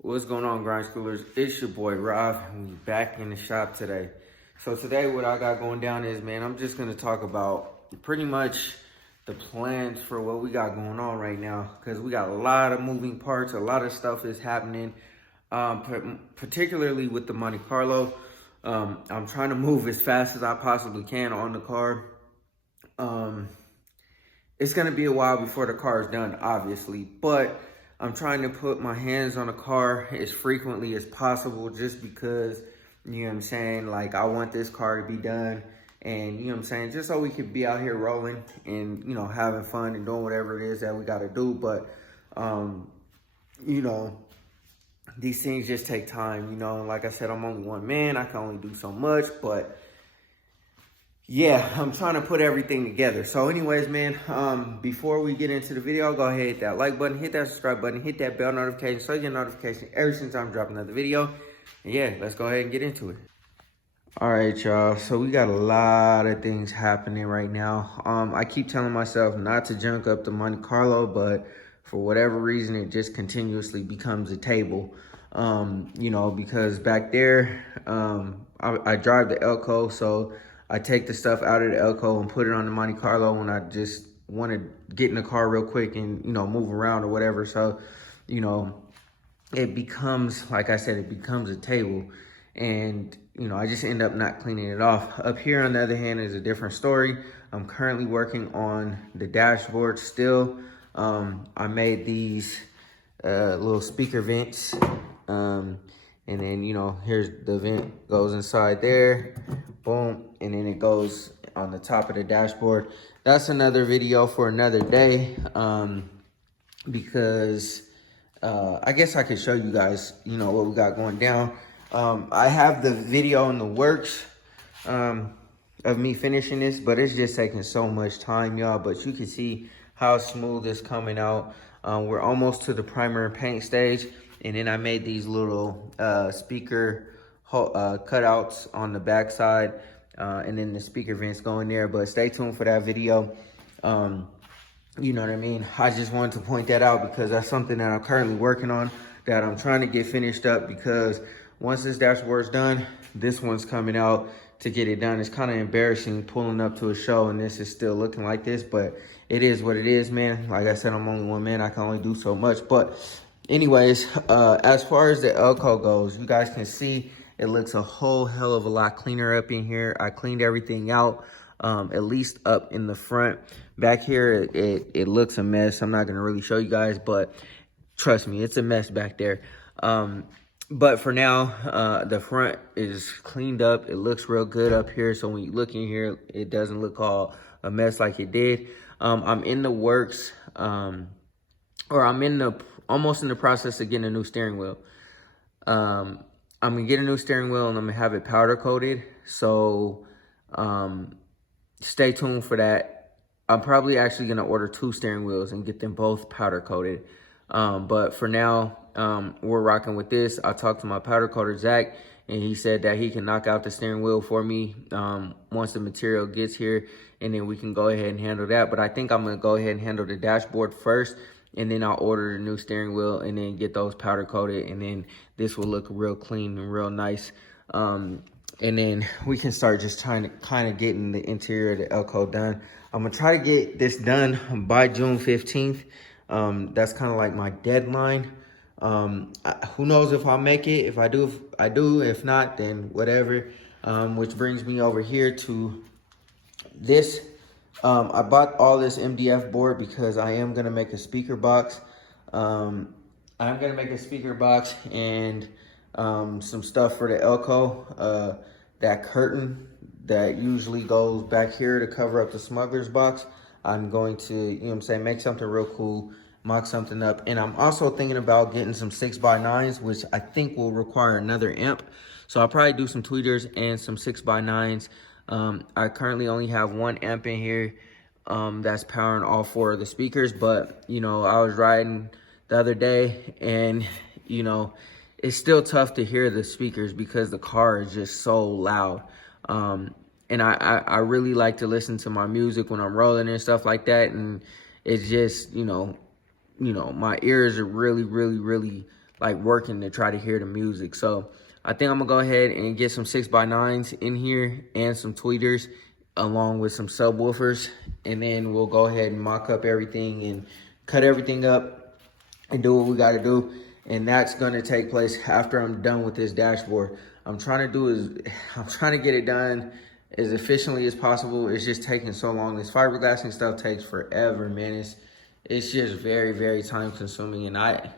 What's going on, grind schoolers? It's your boy Rob, and we back in the shop today. So today what I got going down is, man, I'm just going to talk about pretty much the plans for what we got going on right now, because we got a lot of moving parts, a lot of stuff is happening, particularly with the Monte Carlo. I'm trying to move as fast as I possibly can on the car. It's going to be a while before the car is done, obviously, but I'm trying to put my hands on the car as frequently as possible, just because, you know what I'm saying, like, I want this car to be done, and, you know what I'm saying, just so we could be out here rolling and, you know, having fun and doing whatever it is that we got to do. But, you know, these things just take time, you know, and like I said, I'm only one man. I can only do so much, but yeah, I'm trying to put everything together. So anyways, man, before we get into the video, go ahead, hit that like button, hit that subscribe button, hit that bell notification so you get notification every single time I drop another video. And yeah, let's go ahead and get into it. All right, y'all. So we got a lot of things happening right now. I keep telling myself not to junk up the Monte Carlo, but for whatever reason, it just continuously becomes a table. You know, because back there, I drive the Elco, so I take the stuff out of the Elco and put it on the Monte Carlo when I just want to get in the car real quick and, you know, move around or whatever. So, you know, it becomes, like I said, it becomes a table. And, you know, I just end up not cleaning it off. Up here, on the other hand, is a different story. I'm currently working on the dashboard still. I made these little speaker vents. And then, you know, here's the vent goes inside there, boom, and then it goes on the top of the dashboard. That's another video for another day, because I guess I could show you guys, you know, what we got going down. I have the video in the works of me finishing this, but it's just taking so much time, y'all. But you can see how smooth it's coming out. We're almost to the primer and paint stage. And then I made these little speaker cutouts on the back side, and then the speaker vents go in there. But stay tuned for that video. You know what I mean? I just wanted to point that out because that's something that I'm currently working on, that I'm trying to get finished up, because once this dashboard's done, this one's coming out to get it done. It's kind of embarrassing pulling up to a show and this is still looking like this, but it is what it is, man. Like I said, I'm only one man. I can only do so much. But anyways, as far as the Elco goes, you guys can see it looks a whole hell of a lot cleaner up in here. I cleaned everything out, at least up in the front. Back here, it looks a mess. I'm not going to really show you guys, but trust me, it's a mess back there. But for now, the front is cleaned up. It looks real good up here. So when you look in here, it doesn't look all a mess like it did. I'm in the works, or I'm in the almost in the process of getting a new steering wheel. I'm gonna get a new steering wheel and I'm gonna have it powder coated. So stay tuned for that. I'm probably actually gonna order 2 steering wheels and get them both powder coated. But for now, we're rocking with this. I talked to my powder coater, Zach, and he said that he can knock out the steering wheel for me once the material gets here, and then we can go ahead and handle that. But I think I'm gonna go ahead and handle the dashboard first, and then I'll order the new steering wheel and then get those powder coated, and then this will look real clean and real nice. And then we can start just trying to kind of getting the interior of the Elco done. I'm gonna try to get this done by June 15th. That's kind of like my deadline. Who knows if I'll make it. If I do, I do. If not, then whatever. Which brings me over here to this. I bought all this MDF board because I am going to make a speaker box. I'm going to make a speaker box and some stuff for the Elco. That curtain that usually goes back here to cover up the smuggler's box. I'm going to, you know what I'm saying, make something real cool, mock something up. And I'm also thinking about getting some 6x9s, which I think will require another amp. So I'll probably do some tweeters and some 6x9s. I currently only have 1 amp in here that's powering all 4 of the speakers. But, you know, I was riding the other day and, you know, it's still tough to hear the speakers because the car is just so loud. And I really like to listen to my music when I'm rolling and stuff like that. And it's just, you know, my ears are really like working to try to hear the music. So I think I'm gonna go ahead and get some 6x9s in here and some tweeters along with some subwoofers, and then we'll go ahead and mock up everything and cut everything up and do what we got to do. And that's going to take place after I'm done with this dashboard. I'm trying to get it done as efficiently as possible. It's just taking so long. This fiberglassing stuff takes forever, man. It's just very, very time consuming. And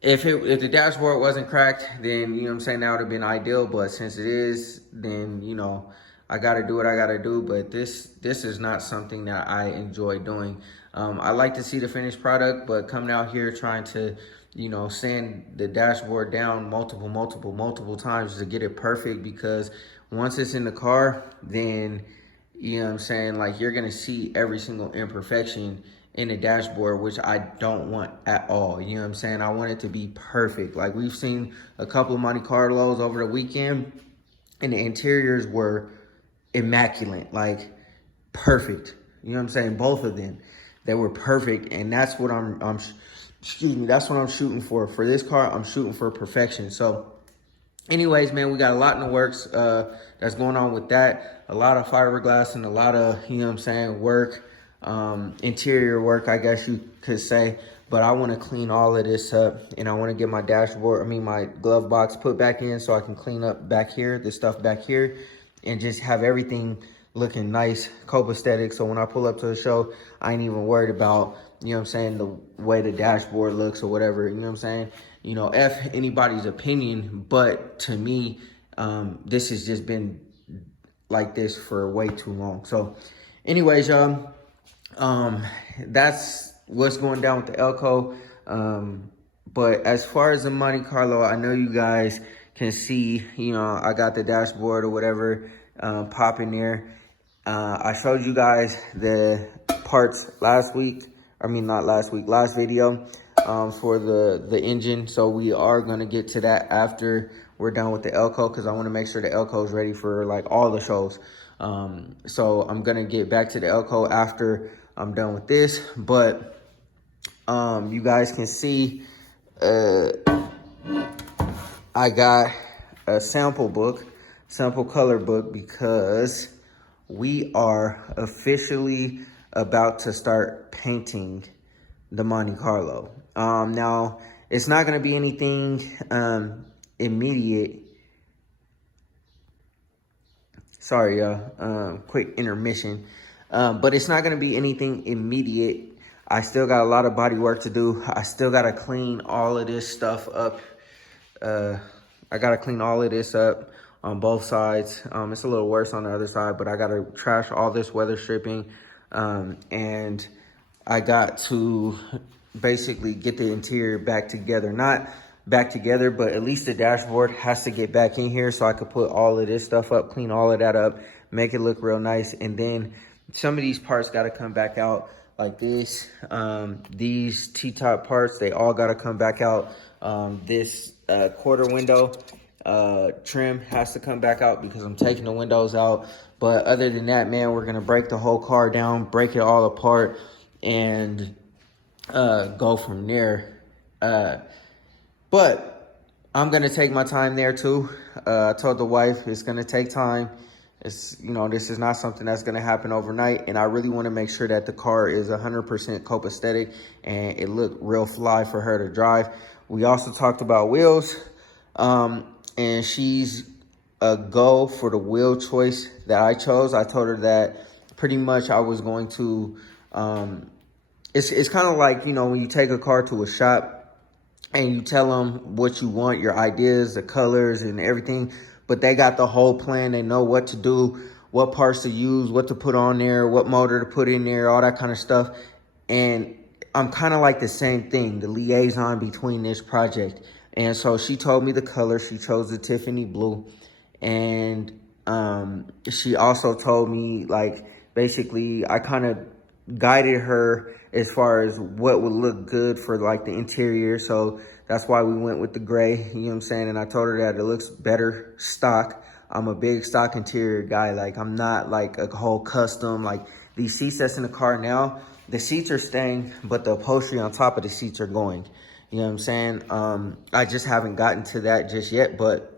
if the dashboard wasn't cracked, then, you know what I'm saying, that would have been ideal. But since it is, then, you know, I got to do what I got to do. But this is not something that I enjoy doing. I like to see the finished product, but coming out here trying to, you know, sand the dashboard down multiple times to get it perfect, because once it's in the car, then, you know what I'm saying, like, you're going to see every single imperfection in the dashboard, which I don't want at all. You know what I'm saying? I want it to be perfect. Like, we've seen a couple of Monte Carlos over the weekend, and the interiors were immaculate, like perfect. You know what I'm saying? Both of them, they were perfect, and that's what that's what I'm shooting for. For this car, I'm shooting for perfection. So anyways, man, we got a lot in the works that's going on with that. A lot of fiberglass and a lot of, you know what I'm saying, work, interior work, I guess you could say. But I want to clean all of this up, and I want to get my my glove box put back in so I can clean up back here, this stuff back here, and just have everything looking nice, copacetic. So when I pull up to the show, I ain't even worried about, you know what I'm saying, the way the dashboard looks or whatever. You know what I'm saying? You know, F anybody's opinion, but to me, this has just been like this for way too long. So anyways, y'all, that's what's going down with the Elko. But as far as the Monte Carlo, I know you guys can see, you know, I got the dashboard or whatever popping there. I showed you guys the parts last video for the engine. So we are going to get to that after we're done with the Elko, because I want to make sure the Elko is ready for like all the shows. So I'm going to get back to the Elko after I'm done with this. But you guys can see I got a sample color book, because we are officially about to start painting the Monte Carlo. Now, it's not going to be anything immediate. Sorry, y'all. Quick intermission. But it's not going to be anything immediate. I still got a lot of body work to do. I still got to clean all of this stuff up. I got to clean all of this up on both sides. It's a little worse on the other side, but I got to trash all this weather stripping. And I got to basically get the interior back together. Not back together, but at least the dashboard has to get back in here so I could put all of this stuff up, clean all of that up, make it look real nice. And then some of these parts got to come back out like this. These T-top parts, they all got to come back out. This quarter window trim has to come back out because I'm taking the windows out. But other than that, man, we're gonna break the whole car down, break it all apart, and go from there. But I'm gonna take my time there too. I told the wife it's gonna take time. It's, you know, this is not something that's gonna happen overnight, and I really want to make sure that the car is 100% copacetic and it looked real fly for her to drive. We also talked about wheels, and she's a go for the wheel choice that I chose. I told her that pretty much I was going to, it's kind of like, you know, when you take a car to a shop and you tell them what you want, your ideas, the colors and everything, but they got the whole plan. They know what to do, what parts to use, what to put on there, what motor to put in there, all that kind of stuff. And I'm kind of like the same thing, the liaison between this project. And so she told me the color. She chose the Tiffany blue. And she also told me, like, basically, I kind of guided her as far as what would look good for, like, the interior. So that's why we went with the gray, you know what I'm saying? And I told her that it looks better stock. I'm a big stock interior guy. Like, I'm not, like, a whole custom. Like, these seats that's in the car now, the seats are staying, but the upholstery on top of the seats are going. You know what I'm saying? I just haven't gotten to that just yet, but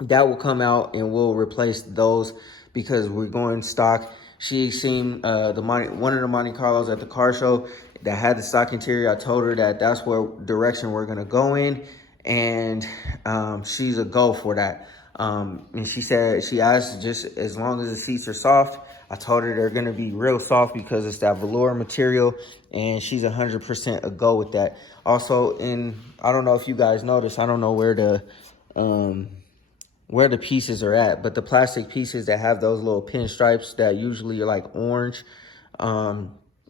that will come out and we'll replace those because we're going stock. She seen one of the Monte Carlos at the car show that had the stock interior. I told her that that's where direction we're gonna go in, and she's a go for that. And she asked just as long as the seats are soft. I told her they're gonna be real soft because it's that velour material, and she's 100% a go with that. Also, I don't know if you guys noticed, I don't know where the pieces are at, but the plastic pieces that have those little pinstripes that usually are like orange,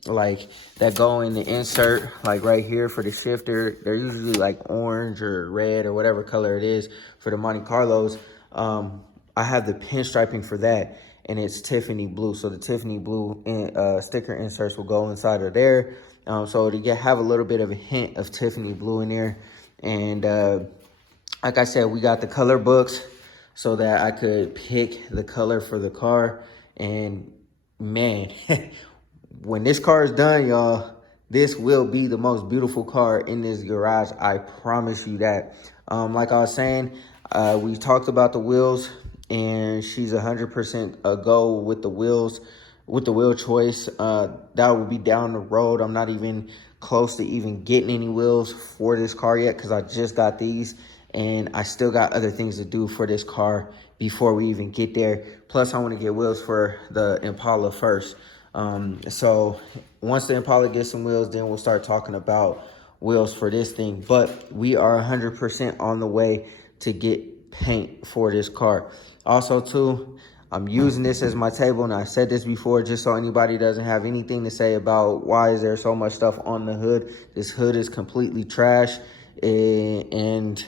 like that go in the insert, like right here for the shifter, they're usually like orange or red or whatever color it is for the Monte Carlos. I have the pinstriping for that, and it's Tiffany blue. So the Tiffany blue sticker inserts will go inside of there. So to have a little bit of a hint of Tiffany blue in there. And like I said, we got the color books so that I could pick the color for the car. And man, when this car is done, y'all, this will be the most beautiful car in this garage. I promise you that. Like I was saying, we talked about the wheels, and she's 100% a go with the wheels, with the wheel choice. That will be down the road. I'm not even close to even getting any wheels for this car yet because I just got these, and I still got other things to do for this car before we even get there. Plus, I want to get wheels for the Impala first. So once the Impala gets some wheels, then we'll start talking about wheels for this thing. But we are 100% on the way to get paint for this car. Also, too, I'm using this as my table, and I said this before just so anybody doesn't have anything to say about why is there so much stuff on the hood. This hood is completely trash. And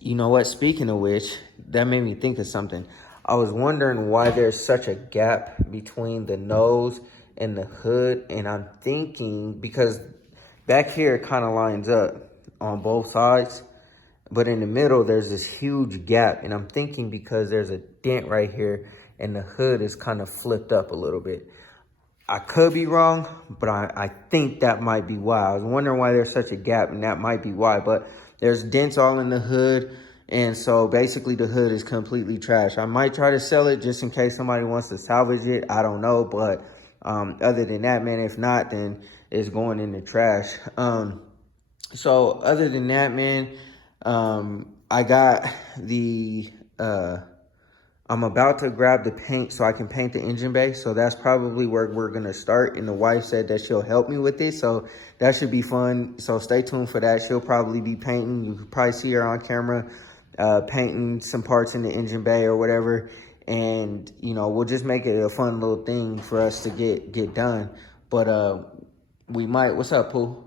you know what? Speaking of which, that made me think of something. I was wondering why there's such a gap between the nose and the hood. And I'm thinking because back here it kind of lines up on both sides, but in the middle there's this huge gap. And I'm thinking because there's a dent right here and the hood is kind of flipped up a little bit. I could be wrong, but I think that might be why. I was wondering why there's such a gap, and that might be why. But there's dents all in the hood, and so basically the hood is completely trash. I might try to sell it just in case somebody wants to salvage it. I don't know, but other than that, man, if not, then it's going in the trash. So other than that, man, I got the... I'm about to grab the paint so I can paint the engine bay. So that's probably where we're going to start. And the wife said that she'll help me with it. So that should be fun. So stay tuned for that. She'll probably be painting. You could probably see her on camera painting some parts in the engine bay or whatever. And, you know, we'll just make it a fun little thing for us to get done. But we might. What's up, Pooh?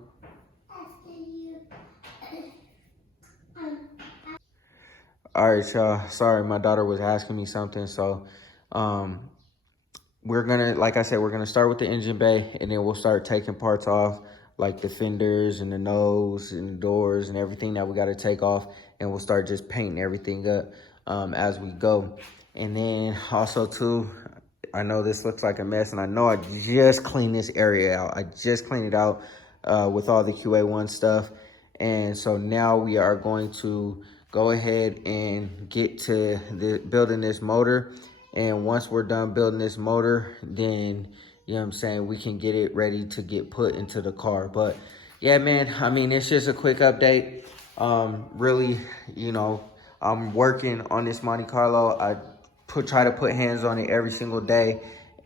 All right, y'all. Sorry, my daughter was asking me something. So we're going to, like I said, we're going to start with the engine bay, and then we'll start taking parts off, like the fenders and the nose and the doors and everything that we got to take off. And we'll start just painting everything up as we go. And then also, too, I know this looks like a mess, and I know I just cleaned this area out. I just cleaned it out with all the QA1 stuff. And so now we are going to go ahead and get to building this motor. And once we're done building this motor, then, you know what I'm saying, we can get it ready to get put into the car. But yeah, man, I mean, it's just a quick update. Really, you know, I'm working on this Monte Carlo. I try to put hands on it every single day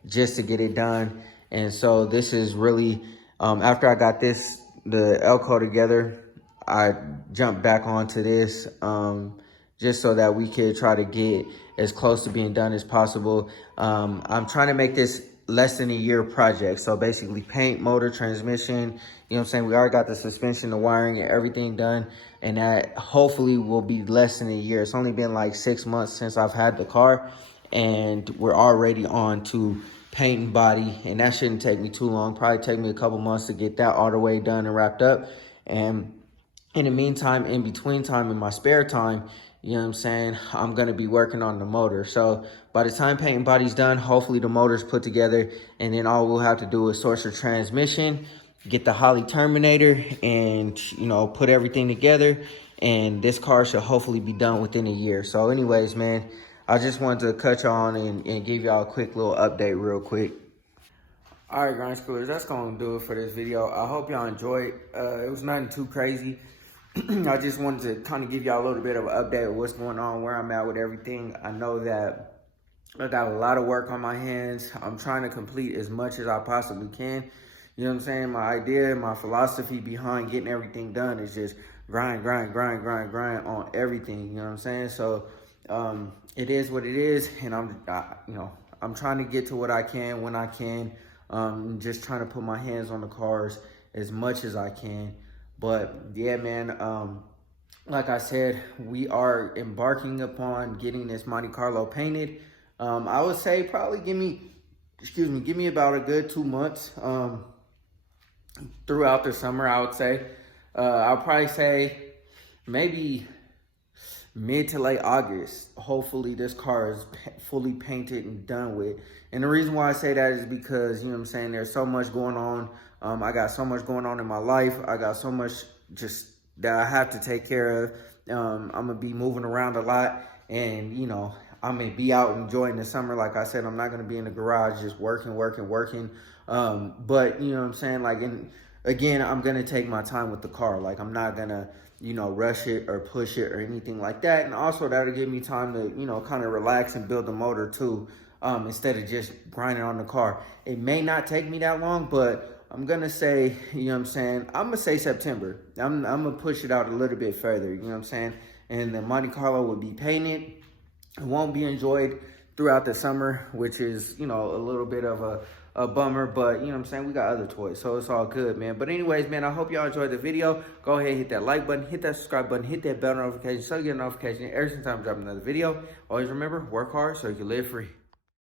just to get it done. And so this is really, after I got the Elko together, I jumped back onto this just so that we could try to get as close to being done as possible. I'm trying to make this less than a year project. So basically paint, motor, transmission, you know what I'm saying? We already got the suspension, the wiring, and everything done. And that hopefully will be less than a year. It's only been like 6 months since I've had the car, and we're already on to paint and body. And that shouldn't take me too long. Probably take me a couple months to get that all the way done and wrapped up. And in the meantime, in between time, in my spare time, you know what I'm saying, I'm going to be working on the motor. So by the time paint and body's done, hopefully the motor's put together, and then all we'll have to do is source a transmission get the Holly Terminator and, you know, put everything together. And this car should hopefully be done within a year. So anyways, man, I just wanted to cut you on and give y'all a quick little update real quick. All right, grind schoolers, that's going to do it for this video. I hope y'all enjoyed. It was nothing too crazy. I just wanted to kind of give y'all a little bit of an update of what's going on, where I'm at with everything. I know that I got a lot of work on my hands. I'm trying to complete as much as I possibly can. You know what I'm saying? My idea, my philosophy behind getting everything done is just grind on everything. You know what I'm saying? So it is what it is, and I'm trying to get to what I can when I can. Just trying to put my hands on the cars as much as I can. But yeah, man, like I said, we are embarking upon getting this Monte Carlo painted. I would say probably give me about a good 2 months throughout the summer, I would say. I'll probably say maybe mid to late August. Hopefully this car is fully painted and done with. And the reason why I say that is because, you know what I'm saying, there's so much going on. I got so much going on in my life. I got so much just that I have to take care of. I'm going to be moving around a lot, and, you know, I'm going to be out enjoying the summer. Like I said, I'm not going to be in the garage just working. But, you know what I'm saying, like, again, I'm going to take my time with the car. Like, I'm not going to, you know, rush it or push it or anything like that. And also that'll give me time to, you know, kind of relax and build the motor too, instead of just grinding on the car. It may not take me that long, but I'm going to say, you know what I'm saying, I'm going to say September. I'm going to push it out a little bit further, you know what I'm saying? And the Monte Carlo will be painted. It won't be enjoyed throughout the summer, which is, you know, a little bit of a bummer, but you know what I'm saying, we got other toys, so it's all good, man. But anyways, man, I hope y'all enjoyed the video. Go ahead, hit that like button, hit that subscribe button, hit that bell notification so you get a notification every single time I drop another video. Always remember, work hard so you can live free.